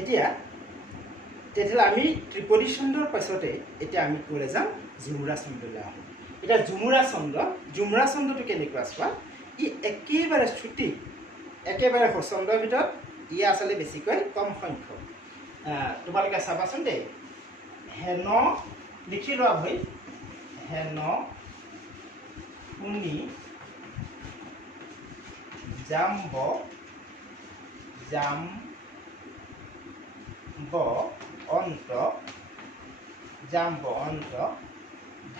এতিয়া তেতিয়াহ'লে আমি ত্ৰিপদী ছন্দৰ পাছতে এতিয়া আমি ক'লে যাম ঝুমুৰা ছন্দলৈ আহোঁ। এতিয়া ঝুমুৰা ছন্দটো কেনেকুৱা চোৱা, ই একেবাৰে ছুটি, একেবাৰে ছন্দৰ ভিতৰত ই আচলতে বেছিকৈ কম সংখ্যক। তোমালোকে চাবাচোন দেই, হেন লিখি লোৱা হৈ, হেন শুনি জাম্ব অন্ত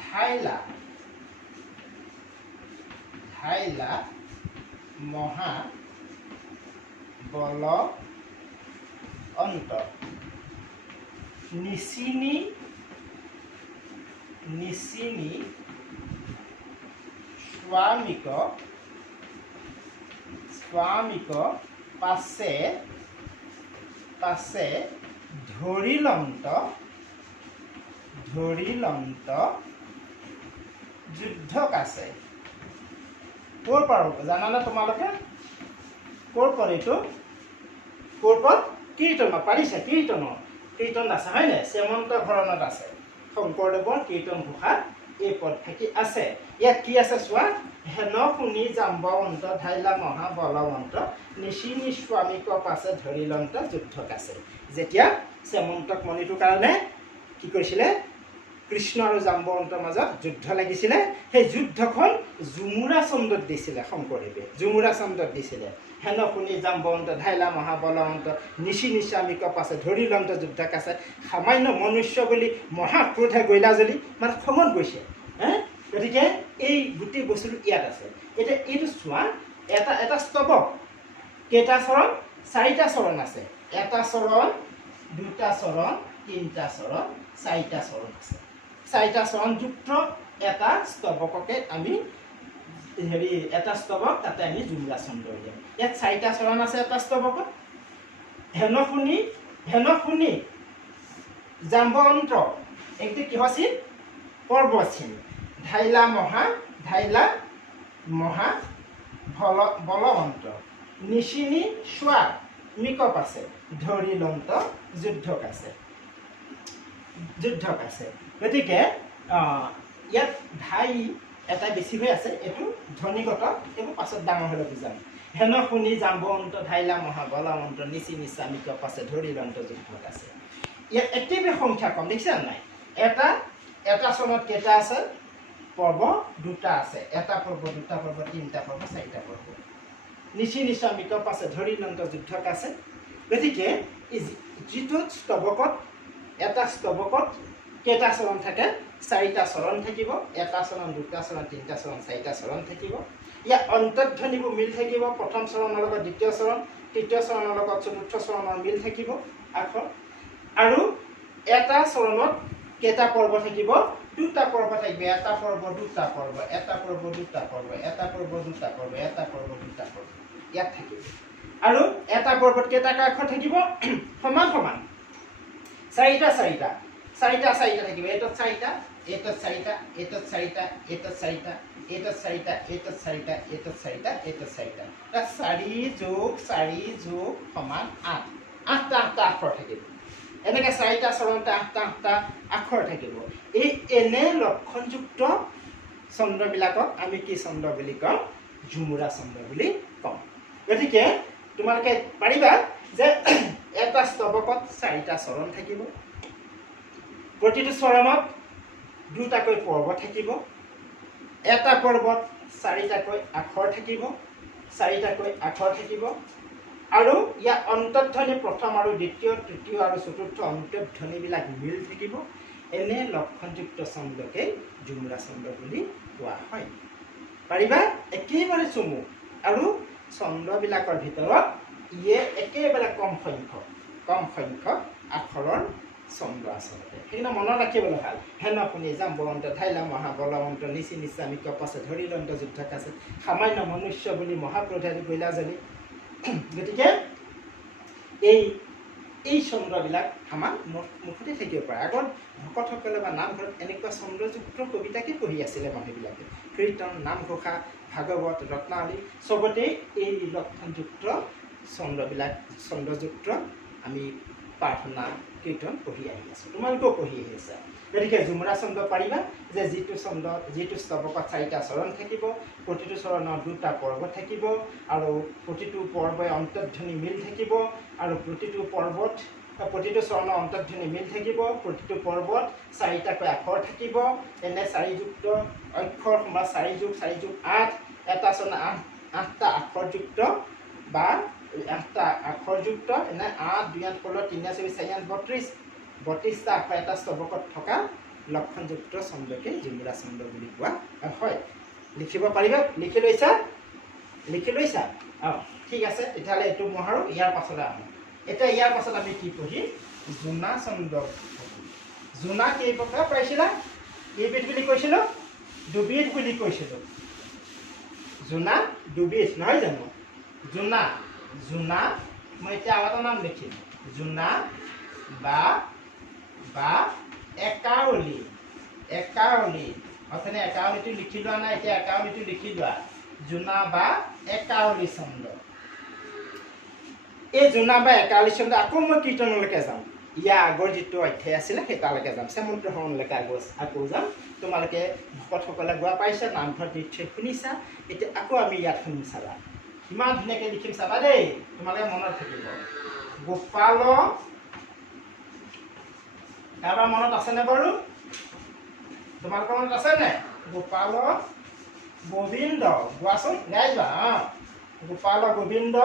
ধাইলা মহা বল অন্ত নিচিনি স্বামিক পাছে ধৰিলন্ত যুদ্ধক আছে। ক'ৰ পৰা জানানে তোমালোকে? ক'ৰ পৰা এইটো? ক'ৰ পৰা? কীৰ্তনৰ পাৰিছে, কীৰ্তন আছে হয় নাই? শ্যামন্ত ভৰণত আছে, শংকৰদেৱৰ কীৰ্তন ঘোষাত এই পদ থাকি আছে। ইয়াত কি আছে চোৱা, হেন শুনি জাম্ব অন্ত ধাইলা মহা বলৱন্ত নিচিনি স্বামিক পাছে ধৰিলন্ত যুদ্ধক আছে। যেতিয়া শ্যামন্তক মণিটোৰ কাৰণে কি কৰিছিলে, কৃষ্ণ আৰু জাম্বৱন্তৰ মাজত যুদ্ধ লাগিছিলে, সেই যুদ্ধখন ঝুমুৰা ছন্দত দিছিলে শংকৰদেৱে, ঝুমুৰা ছন্দত দিছিলে। হেন শুনি জাম্বৱন্ত ধাইলা মহা বলৱন্ত নিচিনি স্বামিক পাছে ধৰিলন্ত যুদ্ধক আছে। সামান্য মনুষ্য বুলি মহাক্ৰোধে গৈলা যদি, মানে খঙত গৈছে। গতিকে এই গোটেই বস্তুটো ইয়াত আছে। এতিয়া এইটো চোৱা, এটা স্তৱক কেইটা চৰণ? 4টা চৰণ আছে। 1টা চৰণ, 2টা চৰণ, 3টা চৰণ, 4টা চৰণ আছে। 4টা চৰণ যুক্ত এটা স্তৱককে আমি এটা স্তৱক তাতে আমি ঝুমুৰা ছন্দ উলিয়াম। ইয়াত 4টা চৰণ আছে এটা স্তৱকত। হেন শুনি জাম্বৱন্ত এইটো কিহৰ চিন? পৰ্বত চিন। ধাইলা মহা বলৱন্ত নিচিনি স্বামিক পাছে ধৰিলন্ত যুদ্ধক আছে। গতিকে ইয়াত ধাই এটা বেছি হৈ আছে, এইটো ধ্বনিগত, এইবোৰ পাছত ডাঙৰ হ'লে বুজাম। হেন শুনি জাম্বৱন্ত ধাইলা মহা বলৱন্ত নিচিনি স্বামিক পাছে ধৰিলন্ত যুদ্ধক আছে। ইয়াত একেবাৰে সংখ্যা কম, দেখিছা নাই? এটা চৰণত কেইটা আছে? পৰ্ব 2টা আছে। 1টা পৰ্ব, 2টা পৰ্ব, 3টা পৰ্ব, 4টা পৰ্ব। নিচিনি স্বামিক পাছে ধৰিলন্ত যুদ্ধক আছে। গতিকে যিটো স্তৱকত, এটা স্তৱকত কেইটা চৰণ থাকে? 4টা চৰণ থাকিব। 1টা চৰণ, 2টা চৰণ, 3টা চৰণ, 4টা চৰণ থাকিব। ইয়াৰ অন্তৰ্ধ্বনিবোৰ মিল থাকিব। প্ৰথম চৰণৰ লগত দ্বিতীয় চৰণ, তৃতীয় চৰণৰ লগত চতুৰ্থ চৰণৰ মিল থাকিব আখৰ। আৰু এটা চৰণত কেইটা পৰ্ব থাকিব? 2টা পৰ্ব থাকিব। 1টা পৰ্ব, 2টা পৰ্ব, 1টা পৰ্ব, 2টা পৰ্ব, 1টা পৰ্ব, 2টা পৰ্ব, 1টা পৰ্ব, 2টা পৰ্ব ইয়াত থাকিব। আৰু এটা পৰ্বত কেইটা আখৰ থাকিব? সমান 4টা থাকিব। এইটোত 4টা, এইটোত 4টা, এইটোত 4টা, এইটোত 4টা, এইটোত 4টা, এইটোত 4টা, এইটোত 4টা, এইটোত 4টা। 4 যোগ 4 যোগ সমান 8। 8টা আখৰ থাকিব। এনেকৈ 4টা চৰণতে 8টা আখৰ থাকিব। এই এনে লক্ষণযুক্ত ছন্দবিলাকক আমি কি ছন্দ বুলি কওঁ? ঝুমুৰা ছন্দ বুলি কওঁ। গতিকে তোমালোকে পাৰিবা যে এটা স্তৱকত 4টা চৰণ থাকিব। প্ৰতিটো চৰণত 2টাকৈ পৰ্ব থাকিব। এটা পৰ্বত 4টাকৈ আখৰ থাকিব। 4টাকৈ আখৰ থাকিব। আৰু ইয়াৰ অন্তৰ্ধ্বনি প্ৰথম আৰু দ্বিতীয়, তৃতীয় আৰু চতুৰ্থ অন্তৰ্ধ্বনিবিলাক মিল থাকিব। এনে লক্ষণযুক্ত ছন্দকে ঝুমুৰা ছন্দ বুলি কোৱা হয়। পাৰিবা? একেবাৰে চমু। আৰু ছন্দবিলাকৰ ভিতৰত ইয়ে একেবাৰে কম সংখ্যক আখৰৰ ছন্দ আচলতে। সেইকাৰণে মনত ৰাখিবলৈ ভাল। হেন শুনি জাম্বৱন্ত ধাইলা মহা বলৱন্ত নিচিনি স্বামিক পাছে ধৰিলন্ত যুদ্ধক আছে। সামান্য মনুষ্য বুলি মহাক্ৰোধে গৈলা যদি। গতিকে এই ছন্দবিলাক আমাৰ মুখতে থাকিব পাৰে। আগত ভকতসকলে বা নামঘৰত এনেকুৱা ছন্দযুক্ত কবিতাকে পঢ়ি আছিলে মানুহবিলাকে। কীৰ্তন, নামঘোষা, ভাগৱত, ৰত্নাৱলী চবতে এই লক্ষণযুক্ত ছন্দযুক্ত আমি প্ৰাৰ্থনা কীৰ্তন পঢ়ি আহি আছোঁ, তোমালোকেও পঢ়ি আহি আছা। গতিকে ঝুমুৰা ছন্দ পাৰিবা যে যিটো স্তৱকত 4টা চৰণ থাকিব, প্ৰতিটো চৰণত 2টা পৰ্ব থাকিব, আৰু প্ৰতিটো পৰ্বই অন্তৰ্ধ্বনি মিল থাকিব, আৰু প্ৰতিটো চৰণৰ অন্তৰ্ধ্বনি মিল থাকিব, প্ৰতিটো পৰ্বত 4টাকৈ আখৰ থাকিব। এনে 4যুক্ত অক্ষৰ 4 যোগ 4 যোগ 8, এটা চৰণত 8টা আখৰযুক্ত বা 8টা আখৰযুক্ত, এনে 8 2 8 16 3 24 4 8 32টা আখৰ এটা স্তৱকত থকা লক্ষণযুক্ত ছন্দকে ঝুমুৰা ছন্দ বুলি কোৱা হয়। লিখিব পাৰিবা? লিখি লৈছা? অঁ, ঠিক আছে। তেতিয়াহ'লে এইটো মহাৰো ইয়াৰ পাছতে আহোঁ। এতিয়া ইয়াৰ পাছত আমি কি পঢ়িম? জোনা ছন্দ। জোনা কেই প্ৰকাৰ পাইছিলা? কেইবিধ বুলি কৈছিলোঁ? 2বিধ বুলি কৈছিলোঁ। জোনা 2বিধ, নহয় জানো? জোনা মই এতিয়া আৰু এটা নাম লিখিম, জোনা বা একাৱলী। অথনি একাৱলীটো লিখি লোৱা নাই, এতিয়া একাৱলীটো লিখি লোৱা। জোনা বা একাৱলী ছন্দ। এই জোনা বা একাৱলী ছন্দ আকৌ মই কীৰ্তনলৈকে যাম। ইয়াৰ আগৰ যিটো অধ্যায় আছিলে সেই তালৈকে যাম, শ্যামন্ত হৰণলৈকে আকৌ যাম। তোমালোকে ভকতসকলে গোৱা পাইছা, নামঘৰত নিশ্চয় শুনিছা। এতিয়া আকৌ আমি ইয়াত শুনিম, চাবা কিমান ধুনীয়াকৈ লিখিম, চাবা দেই, তোমালোকে মনত থাকিব। গোপাল, কাৰোবাৰ মনত আছেনে বাৰু? তোমালোকৰ মনত আছেনে? গোপাল গোবিন্দ, গোৱাচোন, গাই যোৱা। গোপাল গোবিন্দ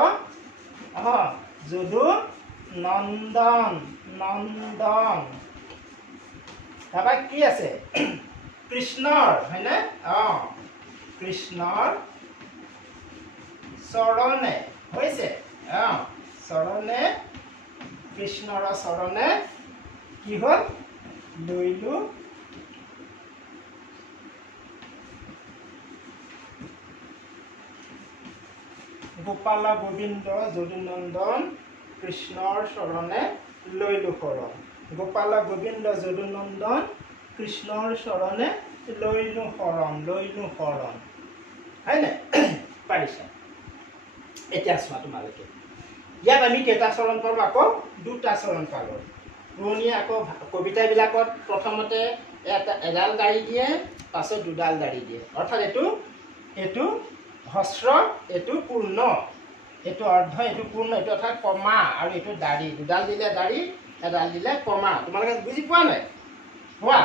যদু নন্দন। তাৰপৰা কি আছে? কৃষ্ণৰ, হয়নে? কৃষ্ণৰ চৰণে, হৈছে? চৰণে, কৃষ্ণৰ চৰণে কি হ'ল? লৈলো গোপাল গোবিন্দ যদুনন্দন কৃষ্ণৰ চৰণে লৈলো শৰণ। গোপাল গোবিন্দ যদুনন্দন কৃষ্ণৰ চৰণে লৈলো শৰণ। হয়নে? পাৰিছা? এতিয়া চোৱা তোমালোকে, ইয়াত আমি কেইটা চৰণ পালোঁ? আকৌ 2টা চৰণ পালোঁ। পুৰণি আকৌ কবিতাবিলাকত প্ৰথমতে এডাল দাঢ়ি দিয়ে, পাছত 2ডাল দাঢ়ি দিয়ে। অৰ্থাৎ এইটো হস্ৰ, এইটো পূৰ্ণ, এইটো অৰ্ধ, এইটো পূৰ্ণ, এইটো অৰ্থাৎ কমা, আৰু এইটো দাঢ়ি। 2ডাল দিলে দাঢ়ি, এডাল দিলে কমা। তোমালোকে বুজি পোৱা নাই? পোৱা?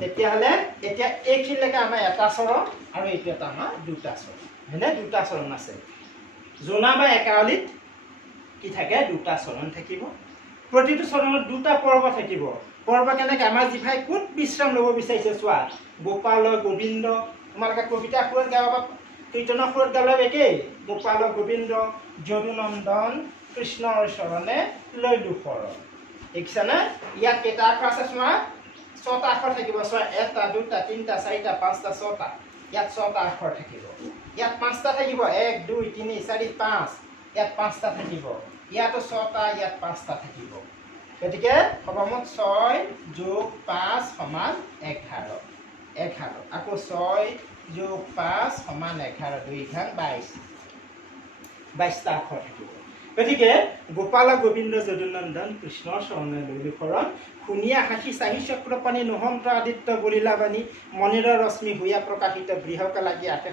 তেতিয়াহ'লে এতিয়া এইখিনিলৈকে আমাৰ এটা চৰণ, আৰু এইটো এটা আমাৰ 2টা চৰণ, হয়নে? 2টা চৰণ আছে। জোনা বা একাৱলীত কি থাকে? 2টা চৰণ থাকিব। প্ৰতিটো চৰণত 2টা পৰ্ব থাকিব। পৰ্ব কেনেকৈ? আমাৰ জিভাই ক'ত বিশ্ৰাম ল'ব বিচাৰিছে চোৱা। গোপাল গোবিন্দ, তোমালোকে কবিতা সুৰত গাব বা কীৰ্তনৰ সুৰত গালেও একেই। গোপাল গোবিন্দ যদুনন্দন কৃষ্ণৰ চৰণে লৈলো শৰণ। দেখিছানে? ইয়াত কেইটা আখৰ আছে চোৱা? 6টা আখৰ থাকিব। চোৱা, 1 2 3 4 5 6টা। ইয়াত 6টা আখৰ থাকিব। ইয়াত 5টা থাকিব, 1 2 3 4 5। ইয়াত 5টা থাকিব। ইয়াতো 6টা, ইয়াত 5টা থাকিব। গতিকে সৰ্বমুঠ 6 যোগ 5 সমান 11। আকৌ 6 যোগ 5 সমান 11, 2 ঘাং 22টা আখৰ থাকিব। গতিকে গোপাল গোবিন্দ যদুনন্দন কৃষ্ণৰ চৰণে লৈলো শৰণ। শুনিয়া হাসি চাহি চক্ৰপাণি নহন্ত আদিত্য বলিলাবাণী মণিৰ ৰশ্মি হুয়া প্ৰকাশিত গৃহক লাগি আশে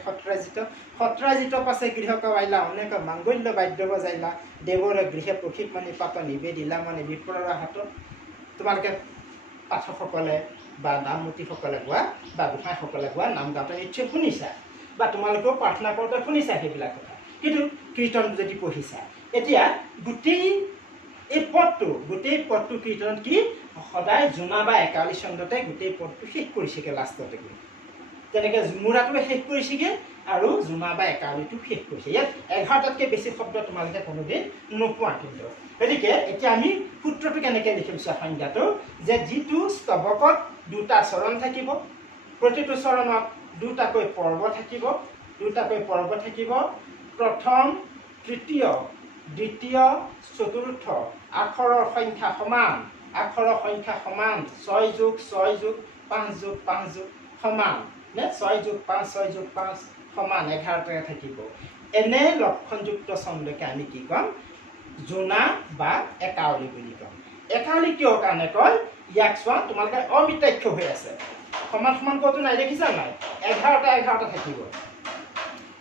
সত্ৰাজিত পাছে গৃহক আইলা অনেক মাংগল্য বাদ্য বজাইলা দেৱৰ গৃহে প্ৰশিক মানি পাত নিবেদিলা মানে বিপ্ৰৰ হাতত। তোমালোকে পাঠকসকলে বা নামমতীসকলে গোৱা বা গোসাঁইসকলে গোৱা নাম গাওঁতে নিশ্চয় শুনিছা, বা তোমালোকেও প্ৰাৰ্থনা কৰোঁতে শুনিছা সেইবিলাক কথা। কিন্তু কীৰ্তন যদি পঢ়িছা, এতিয়া গোটেই পদটো কীৰ্তনত কি সদায় জোনা বা একাৱলী ছন্দতে গোটেই পদটো শেষ কৰিছেগৈ লাষ্টতে গৈ। তেনেকৈ ঝুমুৰাটোৱে শেষ কৰিছেগৈ, আৰু জোনা বা একাৱলীটো শেষ কৰিছে। ইয়াত 11টাতকৈ বেছি শব্দ তোমালোকে কোনোদিন নোপোৱা। কিন্তু গতিকে এতিয়া আমি সূত্ৰটো কেনেকৈ লিখিম চোৱা, সংজ্ঞাটো যে যিটো স্তৱকত 2টা চৰণ থাকিব, প্ৰতিটো চৰণত 2টাকৈ পৰ্ব থাকিব। প্ৰথম, তৃতীয়, দ্বিতীয়, চতুৰ্থ আখৰৰ সংখ্যা সমান। 6 যোগ 6 যোগ 5 যোগ 5 যোগ সমান, 6 যোগ 5 6 যোগ 5 সমান 11টাকৈ থাকিব। এনে লক্ষণযুক্ত ছন্দকে আমি কি ক'ম? জোনা বা একাৱলী বুলি কয়। একাৱলী কিয় কাৰণে কয় ইয়াক চোৱা তোমালোকে অমিতাক্ষ হৈ আছে সমান সমান কতো নাই দেখিছা নাই 11টা 11টা থাকিব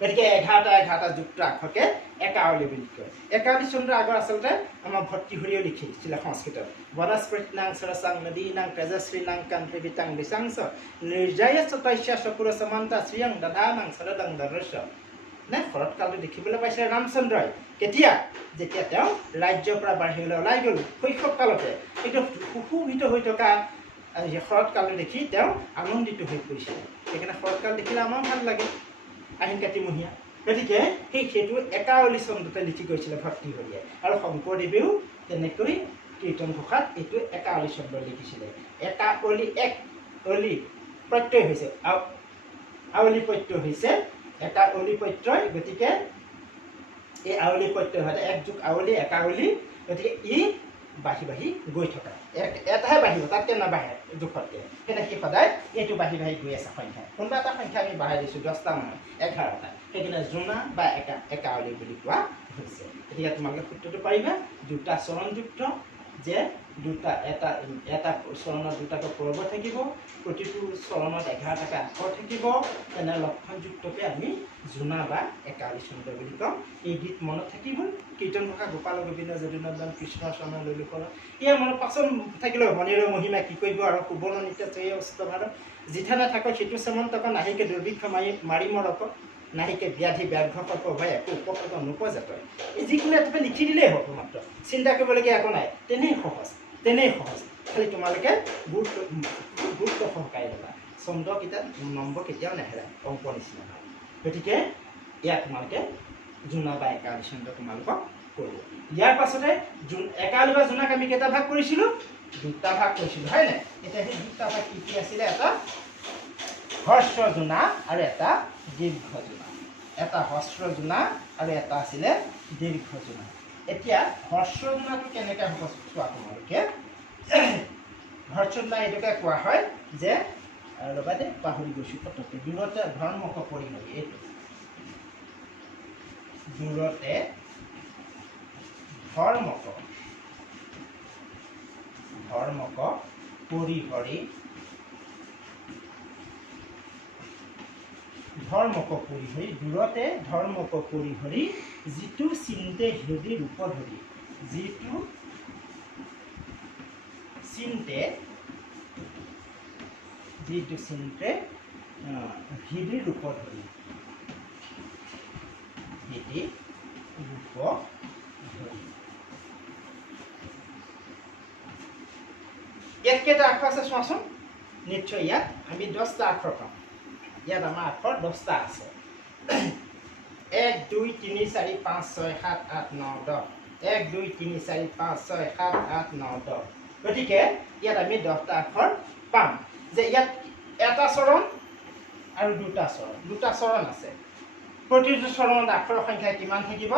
গতিকে 11টা যুক্ত আখৰকে একাৱলী বুলি কয়। একাৱলী চন্দ্ৰ আগৰ আচলতে আমাৰ ভৰ্তৃহৰিয়ে লিখিছিলে সংস্কৃতত বনস্পতিনাং সৰসাং নদীনাং তেজস্বিনাং কান্তিবিতাং বিশাংস নিৰ্যায় তস্য চকুৰ সমান্তা শ্ৰিয়ং দধানাং শৰদং দৰস্য নে শৰৎকালটো দেখিবলৈ পাইছে ৰামচন্দ্ৰই কেতিয়া যেতিয়া তেওঁ ৰাজ্যৰ পৰা বাহিৰলৈ ওলাই গ'ল শৈশৱ কালতে কিন্তু সুশোভিত হৈ থকা শৰৎকালটো দেখি তেওঁ আনন্দিত হৈ পৰিছিল সেইকাৰণে শৰৎকাল দেখিলে আমাৰ ভাল লাগে আহিন কাতিমহীয়া গতিকে সেইটো একাৱলী চন্দ্ৰতে লিখি গৈছিলে ভৰ্তৃহৰিয়ে আৰু শংকৰদেৱেও তেনেকৈ কীৰ্তন ঘোষাত এইটো একাৱলী চন্দ্ৰ লিখিছিলে একাৱলী এক অলি প্ৰত্যয় হৈছে আৱলী প্ৰত্যয় হৈছে একাৱলী প্ৰত্যয় গতিকে এই আৱলী প্ৰত্যয় হয় এক যুগ আৱলী একাৱলী গতিকে ই বাঢ়ি বাঢ়ি গৈ থকা এটাহে বাঢ়িব তাতকৈ নাবাঢ়ে জোখতকৈ সেইকাৰণে সি সদায় এইটো বাঢ়ি বাঢ়ি গৈ আছে সংখ্যা কোনোবা এটা সংখ্যা আমি বাঢ়াই দিছোঁ 10টা নহয় 11টা সেইকাৰণে জোনা বা একাৱলী বুলি কোৱা হৈছে। গতিকে তোমালোকে সূত্ৰটো পাৰিবা দুটা চৰণযুক্ত যে এটা চৰণত দুটাকৈ পৰ্ব থাকিব প্ৰতিটো চৰণত 11টাকৈ আখৰ থাকিব তেনে লক্ষণযুক্তকে আমি জোনা বা একাৱলী চন্দ্ৰ বুলি কওঁ। এই গীত মনত থাকিব কীৰ্তন ঘোষা গোপাল গোবিন্দ যদুনন্দন কৃষ্ণ চৰণ ললিকৰ ইয়াৰ মনত পাচন থাকিলেও মণিৰ মহিমা কি কৰিব আৰু সুবৰ্ণ নিত্য চৈ অস্ত ভাৰত জিঠা নাথাকক সিটো চেমন্তক নাহিকে দুৰ্ভিক্ষ মাৰি মৰক নাহিকে ব্যাধি ব্যাঘ্ৰ সৰ্প ভয় একো উপকৃত নোপজাত এই যিকোনো এটা লিখি দিলেই হ'ব মাত্ৰ চিন্তা কৰিবলগীয়া একো নাই তেনেই সহজ খালি তোমালোকে গুৰুত্ব সহকাৰে ল'বা চন্দ্ৰকেইটা নম্বৰ কেতিয়াও নেহেৰাই অংক নিচিনা হয় গতিকে ইয়াত তোমালোকে জোনা বা একাৱলী চন্দ্ৰ তোমালোকক কৰিব। ইয়াৰ পাছতে একাৱলী বা জোনাক আমি কেইটা ভাগ কৰিছিলোঁ দুটা ভাগ কৰিছিলোঁ হয় নাই এতিয়া সেই দুটা ভাগ কি কি আছিলে এটা হ্ৰস্ব জোনা আৰু এটা দীৰ্ঘ জোনা এটা হ্ৰস্ব জোনা আৰু এটা আছিলে দীৰ্ঘ জোনা। এতিয়া হ্ৰস্ব জোনাটো কেনেকৈ হ'ব চোৱা তোমালোকে হ্ৰস্ব জোনা এইটোকে কোৱা হয় যে ৰ'বা দে পাহৰি গৈছোঁ পটককৈ দূৰতে ধৰ্মক পৰিহৰি এইটো দূৰতে ধৰ্মক পৰিহৰি দূৰতে ধৰ্মক পৰিহৰি যিটো চিন্তে হৃদি ৰূপ ধৰি যিটো চিন্তে হৃদি ৰূপ ধৰি ইয়াত কেইটা আখৰ আছে চোৱাচোন নিশ্চয় ইয়াত আমি 10টা আখৰ পাম ইয়াত আমাৰ আখৰ 10টা আছে 1 2 3 4 5 6 7 8 9 10 1 2 3 4 5 6 7 8 9 10 গতিকে ইয়াত আমি 10টা আখৰ পাম যে ইয়াত এটা চৰণ আৰু দুটা চৰণ আছে প্ৰতিটো চৰণত আখৰৰ সংখ্যা কিমান থাকিব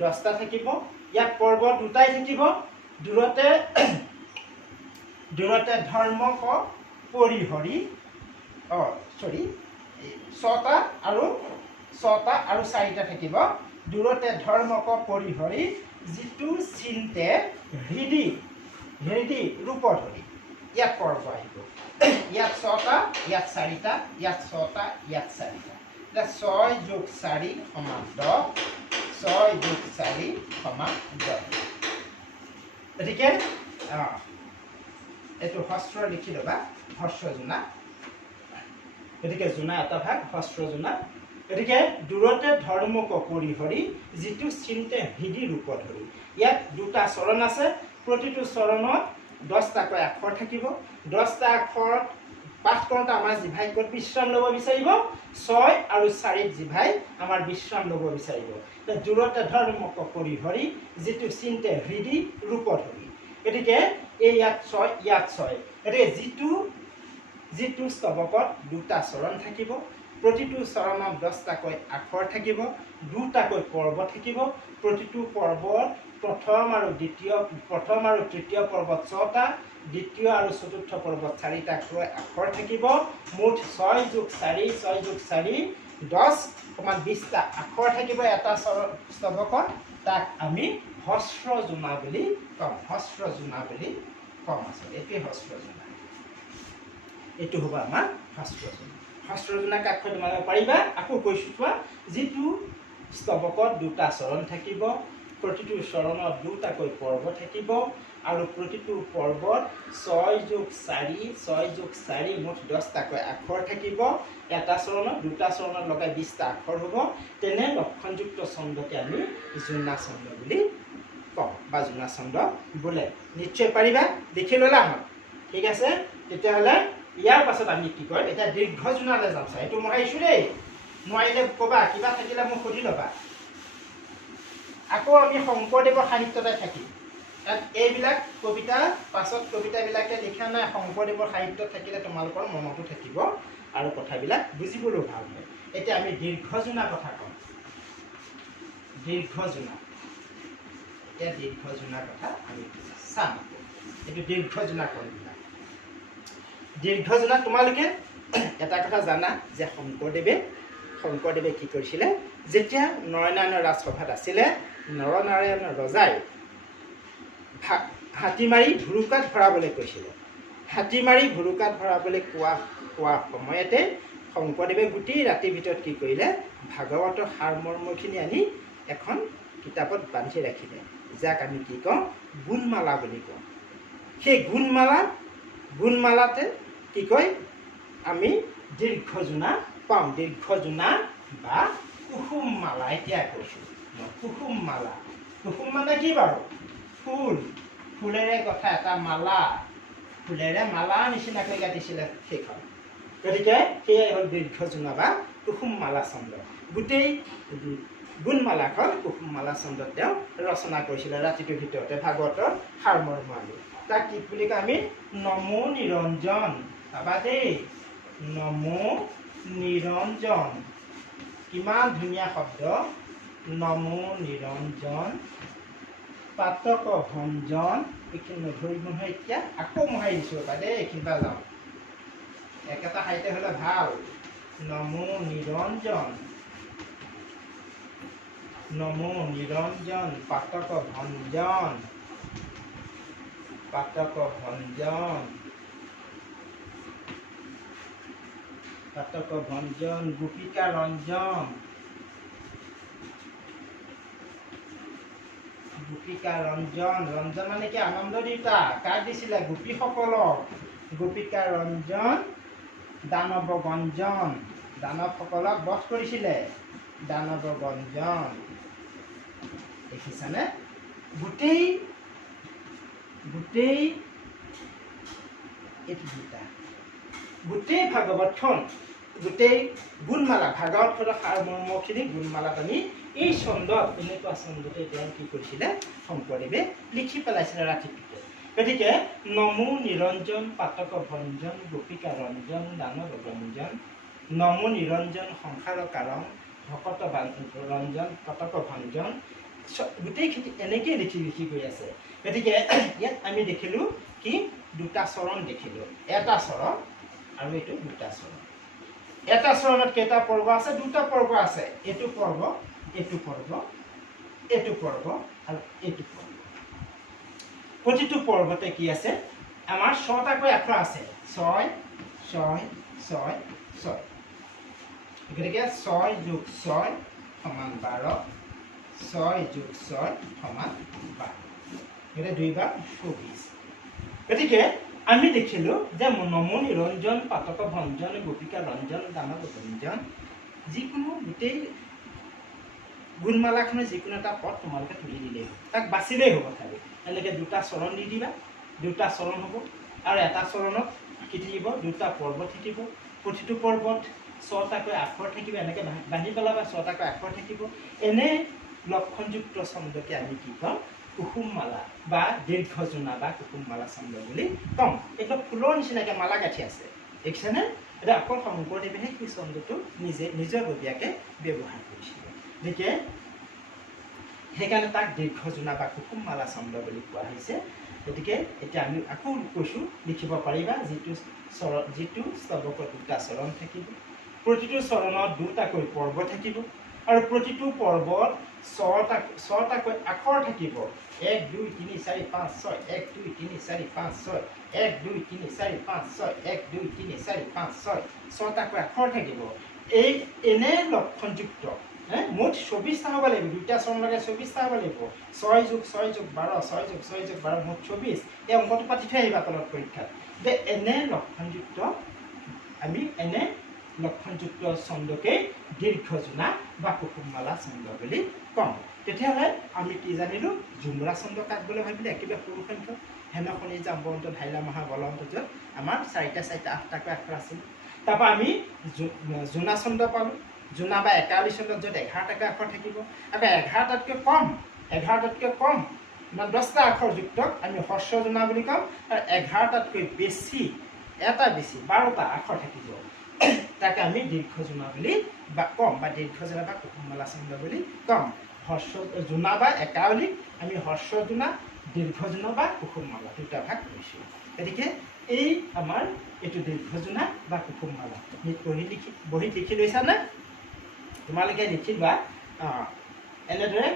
10টা থাকিব ইয়াত পৰ্ব দুটাই থাকিব দূৰতে ধৰ্মক পৰিহৰি 6টা আৰু 4টা থাকিব দূৰতে ধৰ্মক পৰিহৰি যিটো চিন্তে হৃদি ৰূপ ধৰি ইয়াত পৰ্ব আহিব ইয়াত 6টা ইয়াত 4টা ইয়াত 6টা ইয়াত 4টা 6 যোগ 4 সমান 10 6 যোগ 4 সমান 10 গতিকে এইটো হস্ৰ লিখি ল'বা হস্ৰ জোনা গতিকে জোনা এটা ভাগ হস্ৰ জোনা গতিকে দূৰতে ধৰ্মক পৰিহৰি যিটো চিন্তে হৃদি ৰূপ ধৰি ইয়াত দুটা চৰণ আছে প্ৰতিটো চৰণত 10টাকৈ আখৰ থাকিব 10টা আখৰ পাঠ কৰোঁতে আমাৰ জিভাই ক'ত বিশ্ৰাম ল'ব বিচাৰিব 6 আৰু 4ত জিভাই আমাৰ বিশ্ৰাম ল'ব বিচাৰিব দূৰতে ধৰ্মক পৰিহৰি যিটো চিন্তে হৃদি ৰূপ ধৰি গতিকে এই ইয়াত 6 ইয়াত 6 গতিকে যিটো স্তৱকত দুটা চৰণ থাকিব প্ৰতিটো চৰণত 10টাকৈ আখৰ থাকিব দুটাকৈ পৰ্ব থাকিব প্ৰতিটো পৰ্বত প্ৰথম আৰু তৃতীয় পৰ্বত 6টা দ্বিতীয় আৰু চতুৰ্থ পৰ্বত 4টাকৈ আখৰ থাকিব মুঠ 6 যোগ 4 10 সমান 20টা আখৰ থাকিব এটা স্তৱকত তাক আমি হস্ৰজোনা বুলি কওঁ। হস্ৰজোনা বুলি কওঁ আচলতে। এইটোৱে হস্ৰজোনা। এইটো হ'ব আমাৰ হস্ৰজোনা। হস্ৰজোনা কাক কয় তোমালোকে পাৰিবা? আকৌ কৈছোঁ চোৱা, যিটো স্তৱকত দুটা চৰণ থাকিব, প্ৰতিটো চৰণত দুটাকৈ পৰ্ব থাকিব, আৰু প্ৰতিটো পৰ্বত 6+4 মুঠ 10টাকৈ আখৰ থাকিব। এটা চৰণত দুটা চৰণত লগাই 20টা আখৰ হ'ব। তেনে লক্ষণযুক্ত ছন্দকে আমি জোনা ছন্দ বুলি কওঁ বা জোনা ছন্দ বোলে। নিশ্চয় পাৰিবা? দেখি ল'লা আমাক? ঠিক আছে, তেতিয়াহ'লে ইয়াৰ পাছত আমি কি কৰিম? এতিয়া দীৰ্ঘ জোনালৈ যাম। এইটো মহাৰিছোঁ দেই, নোৱাৰিলে ক'বা, কিবা থাকিলে মোক সুধি ল'বা। আকৌ আমি শংকৰদেৱৰ সাহিত্যতে থাকিম। এইবিলাক কবিতা পাছত কবিতাবিলাকে লিখা নাই, শংকৰদেৱৰ সাহিত্যত থাকিলে তোমালোকৰ মনতো থাকিব আৰু কথাবিলাক বুজিবলৈও ভাল হয়। এতিয়া আমি দীৰ্ঘজোনা কথা কওঁ। দীৰ্ঘজোনা, এতিয়া দীৰ্ঘজোনাৰ কথা আমি চাম। এইটো দীৰ্ঘজোনা কবিতা। দীৰ্ঘজোনা তোমালোকে এটা কথা জানা যে শংকৰদেৱে কি কৰিছিলে? যেতিয়া নৰনাৰায়ণৰ ৰাজসভাত আছিলে, নৰনাৰায়ণ ৰজাই হাতী মাৰি ভুৰুকাত ভৰাবলৈ কৈছিলে। হাতী মাৰি ভুৰুকাত ভৰাবলৈ কোৱা সময়তে শংকৰদেৱে গোটেই ৰাতিৰ ভিতৰত কি কৰিলে? ভাগৱতৰ সাৰমৰ্মখিনি আনি এখন কিতাপত বান্ধি ৰাখিলে, যাক আমি কি কওঁ? গুণমালা বুলি কওঁ। সেই গুণমালাতে কি কয়? আমি দীৰ্ঘজোনা পাওঁ। দীৰ্ঘজোনা বা কুসুম মালা। এতিয়া কৈছোঁ কুসুম মালা। কুসুম মানে কি বাৰু? ফুল, ফুলেৰে গঠা এটা মালা, ফুলেৰে মালা নিচিনাকৈ গাঁঠিছিলে সেইখন। গতিকে সেয়াই হ'ল দীৰ্ঘজোনা বা কুসুম মালা ছন্দ। গোটেই গুণমালাখন কুসুম মালা ছন্দত তেওঁ ৰচনা কৰিছিলে ৰাতিটোৰ ভিতৰতে ভাগৱতৰ সাৰমৰ্ম আনি। তাক কি বুলি কয় আমি? নমো নিৰঞ্জন। পাবা দেই, নমো নিৰঞ্জন। কিমান ধুনীয়া শব্দ! নমো নিৰঞ্জন পাতক ভঞ্জন। এইখিনি নধৰিব নহয় এতিয়া, আকৌ মহাই দিছোঁ ৰ'বা দেই, এইখিনিপা যাওঁ। একেটা ঠাইতে হ'লে ভাল। নমো নিৰঞ্জন, নমো নিৰঞ্জন পাতক ভঞ্জন, পাতক ভঞ্জন, পাতক ভঞ্জন গোপিকা ৰঞ্জন। গোপিকা ৰঞ্জন, ৰঞ্জন মানে কি? আনন্দ দিতা। কাক দিছিলে? গোপীসকলক। গোপিকা ৰঞ্জন দানৱ গঞ্জন, দানৱসকলক বধ কৰিছিলে। দানৱ গঞ্জন। দেখিছানে? গোটেই এইটো দুটা, গোটেই ভাগৱতখন, গোটেই গুণমালা, ভাগৱতখনৰ সাৰমৰ্মখিনি গুণমালাত আমি এই ছন্দত, এনেকুৱা ছন্দতে তেওঁ কি কৰিছিলে? শংকৰদেৱে লিখি পেলাইছিলে ৰাতিটোতে। গতিকে নমো নিৰঞ্জন পাতক ভঞ্জন গোপিকা ৰঞ্জন দানৱ গঞ্জন, নমো নিৰঞ্জন সংসাৰ কাৰণ ভকত ৰঞ্জন পাতক ভঞ্জন, গোটেইখিনি এনেকেই লিখি গৈ আছে। গতিকে ইয়াত আমি দেখিলোঁ কি? দুটা চৰণ দেখিলোঁ। এটা চৰণ আৰু এইটো দুটা চৰণ। এটা চৰণত কেইটা পৰ্ব আছে? দুটা পৰ্ব আছে। এইটো পৰ্ব, এইটো পৰ্ব, এইটো পৰ্ব আৰু এইটো পৰ্ব। প্ৰতিটো পৰ্বতে কি আছে? আমাৰ 6টাকৈ আখৰ আছে। 6, 6, 6, 6। গতিকে 6+6 = 12, 6+6 = 12। গতিকে 2 × 24। গতিকে আমি দেখিলোঁ যে নমো নিৰঞ্জন পাতক ভঞ্জন গোপিকা ৰঞ্জন দানৱ গঞ্জন, যিকোনো গোটেই গুণমালাখনৰ যিকোনো এটা পদ তোমালোকে তুলি দিলেই হ'ব, তাক বাচিলেই হ'ব। খালি এনেকৈ দুটা চৰণ দি দিবা, দুটা চৰণ হ'ব। আৰু এটা চৰণত কি থাকিব? দুটা পৰ্ব থাকিব। প্ৰতিটো পৰ্বত 6টাকৈ আখৰ থাকিব। এনেকৈ বান্ধি পেলাবা, 6টাকৈ আখৰ থাকিব। এনে লক্ষণযুক্ত ছন্দকে আমি কি কওঁ? কুসুম মালা বা দীৰ্ঘজোনা বা কুসুম মালা ছন্দ বুলি কওঁ। এইটো ফুলৰ নিচিনাকৈ মালা গাঁঠি আছে, দেখিছেনে? এতিয়া অকল শংকৰদেৱেহে সেই ছন্দটো নিজৰববীয়াকৈ ব্যৱহাৰ কৰিছিলে। গতিকে সেইকাৰণে তাক দীৰ্ঘজোনা বা কুসুম মালা ছন্দ বুলি কোৱা হৈছে। গতিকে এতিয়া আমি আকৌ কৈছোঁ, লিখিব পাৰিবা। যিটো স্তৱকত দুটা চৰণ থাকিব, প্ৰতিটো চৰণত দুটাকৈ পৰ্ব থাকিব, আৰু প্ৰতিটো পৰ্বত ছটাকৈ আখৰ থাকিব 1 2 3 4 5 6 1 2 3 4 5 6 1 2 3 4 5 6 1 2 3 4 5 6 ছটাকৈ আখৰ থাকিব এই এনে লক্ষণযুক্ত মুঠ 24টা হ'ব লাগিব দুটা চৰণ লগাই 24টা হ'ব লাগিব 6 যোগ 6 যোগ 12 6 যোগ 6 যোগ 12 মুঠ 24 এই অংকটো পাতি থৈ আহিবা তলত পৰীক্ষাত যে এনে লক্ষণযুক্ত আমি এনে লক্ষণযুক্ত ছন্দকে দীৰ্ঘজোনা বা কুসুমমালা ছন্দ বুলি কওঁ তেতিয়াহ'লে আমি কি জানিলোঁ ঝুমুৰা ছন্দ কাক বুলি ভাবিলে একেবাৰে সৰু সংখ্যক হেন শনি জাম্বৱন্ত ধাইলা মহা বলৱন্ত য'ত আমাৰ 4টা 8টাকৈ আখৰ আছিল তাৰপৰা আমি জোনা ছন্দ পালোঁ জোনা বা একাৱলী ছন্দত য'ত 11টাকৈ আখৰ থাকিব আকৌ 11টাতকৈ কম 11টাতকৈ কম মানে 10টা আখৰ যুক্তক আমি হৰ্ষ জোনা বুলি কওঁ আৰু 11টাতকৈ বেছি এটা বেছি 12টা আখৰ থাকিব তাকে আমি দীৰ্ঘজোনা বুলি বা কম বা দীৰ্ঘজোনা বা কুসুমমালা ছন্দ বুলি কম হৰ্ষ জোনা বা একাৱলীক আমি হৰ্ষ জোনা দীৰ্ঘজোনা বা কুসুমমালা দুটা ভাগ কৰিছোঁ গতিকে এই আমাৰ এইটো দীৰ্ঘজোনা বা কুসুমমালা বহীত লিখি লৈছানে তোমালোকে লিখি লোৱা এনেদৰে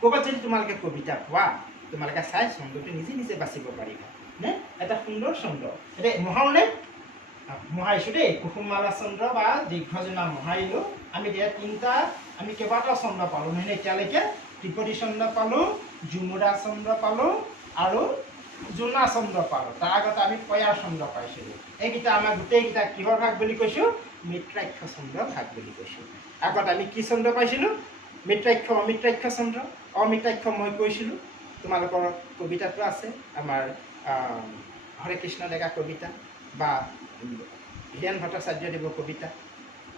ক'ৰবাত যদি তোমালোকে কবিতা পোৱা তোমালোকে চাই ছন্দটো নিজে নিজে বাচিব পাৰিবা নে এটা সুন্দৰ ছন্দ এতিয়া মহাৰণে মহাৰিছোঁ দেই কুসুমমালা ছন্দ বা দীৰ্ঘজোনা মহাৰিলোঁ আমি এতিয়া তিনিটা আমি কেইবাটাও ছন্দ পালোঁ নহয় এতিয়ালৈকে ত্ৰিপদী ছন্দ পালোঁ ঝুমুৰা ছন্দ পালোঁ আৰু জোনা ছন্দ পালোঁ তাৰ আগতে আমি পয়াৰ ছন্দ পাইছিলোঁ এইকেইটা আমাৰ গোটেইকেইটা কিহৰ ভাগ বুলি কৈছোঁ মিত্ৰাক্ষ ছন্দ ভাগ বুলি কৈছোঁ আগত আমি কি ছন্দ পাইছিলোঁ মিত্ৰাক্ষ অমিত্ৰাক্ষ ছন্দ অমিত্ৰাক্ষ মই কৈছিলোঁ তোমালোকৰ কবিতাটো আছে আমাৰ হৰে কৃষ্ণ ডেকা কবিতা বা হীৰেণ ভট্টাচাৰ্যদেৱৰ কবিতা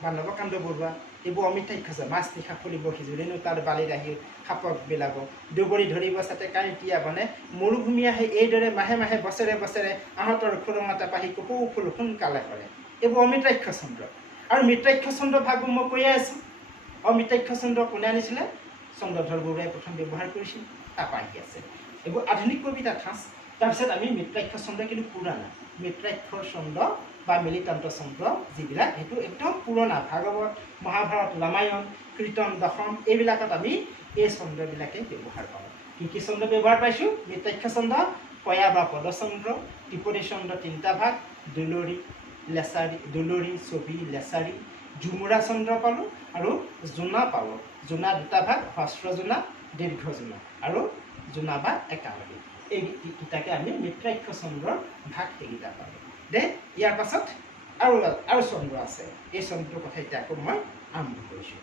বা নৱকান্ত বৰুৱা এইবোৰ অমিত্ৰাক্ষ আছে মাছ নিশা ফুলিব সিজু ৰেণু তাৰ বালিত আহি সাপক বিলাব দুবৰি ধৰিব চাতে কাঁইটীয়া বনে মৰুভূমি আহে এইদৰে মাহে মাহে বছৰে বছৰে আহঁতৰ খুৰঙতা পাহি কপৌ ফুল সোনকালে কৰে এইবোৰ অমিত্ৰাক্ষ ছন্দ আৰু মিত্ৰাক্ষ ছন্দ ভাগো মই কৈয়ে আছোঁ অমিত্ৰাক্ষ ছন্দ কোনে আনিছিলে চন্দ্ৰধৰ বৰুৱাই প্ৰথম ব্যৱহাৰ কৰিছিল তাৰপৰা আহি আছে এইবোৰ আধুনিক কবিতা ঠাঁচ তাৰপিছত আমি মিত্ৰাক্ষ ছন্দ কিন্তু পুৰণা মিত্ৰাক্ষৰ ছন্দ বা মিলিতান্ত ছন্দ যিবিলাক সেইটো একদম পুৰণা ভাগৱত মহাভাৰত ৰামায়ণ কীৰ্তন দশম এইবিলাকত আমি এই ছন্দবিলাকে ব্যৱহাৰ কৰোঁ কি ছন্দ ব্যৱহাৰ পাইছোঁ মিত্ৰাক্ষ ছন্দ পয়া বা পদচন্দ্ৰ ত্ৰিপদী ছন্দ 3টা ভাগ দুলৰি ছবি লেচাৰী ঝুমুৰা ছন্দ পালোঁ আৰু জোনা পালোঁ জোনা 2টা ভাগ হস্ৰ জোনা দীৰ্ঘ জোনা আৰু জোনা বা একাৱলী এইকেইটাকে আমি মিত্ৰাক্ষ ছন্দৰ ভাগ সেইকেইটা পালোঁ দে ইয়াৰ পাছত আৰু ছন্দ আছে এই ছন্দটোৰ কথা এতিয়া আকৌ মই আৰম্ভ কৰিছোঁ